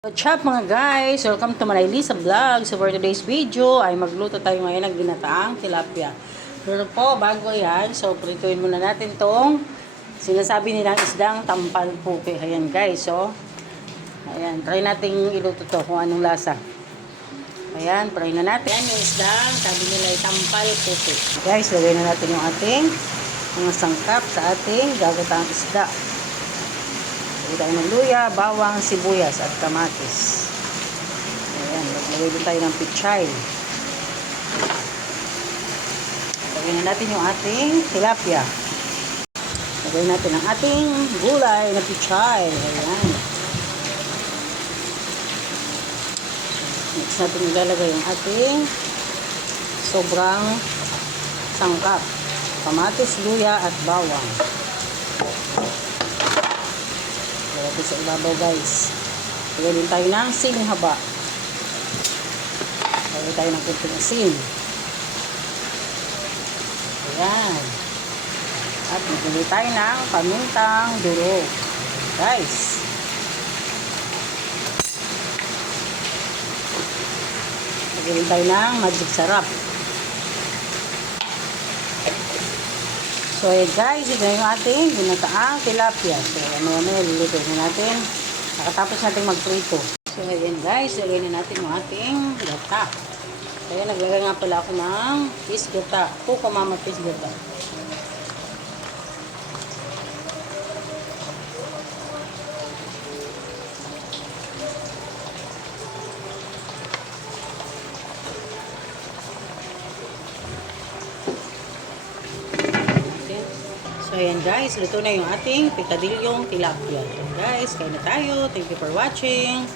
What's up mga guys? Welcome to Manilisa Vlog. So for today's video ay magluto tayo ngayon ng ginataang tilapia. Pero po, bago yan, so prituin muna natin tong sinasabi nilang isdang tampal pupi. Ayan guys, so ayan, try natin iluto to kung anong lasa. Ayan, try na natin. Ayan yung isdang, sabi nila ay tampal pupi. Guys, lagay na natin yung ating mga sangkap sa ating gagataang isda. Lagay tayo ng luya, bawang, sibuyas at kamatis. Ayan, maglagay din tayo ng pichay. Lagay na natin yung ating tilapia. Lagay natin ang ating gulay na pichay. Ayan. Next natin ilalagay yung ating sobrang sangkap. Kamatis, luya at bawang. Lagay sa ibabaw guys. Lagay din tayo ng siling haba. Lagay tayo ng kunting asin. Ayan. At lagay tayo ng pamintang durog. Guys. Lagay din tayo ng magic sarap. So ayan guys, ito na yung ating ginataang tilapia. So ano lulutuin na natin. Nakatapos natin magprito. So ayan guys, lagay na natin yung ating gata. So ayan, naglagay nga pala ako ng fish gata. Puko mama fish gata. So ayan guys, luto na yung ating picadilyong tilapia. So guys, kain na tayo. Thank you for watching.